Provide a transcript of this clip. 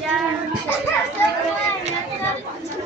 呀！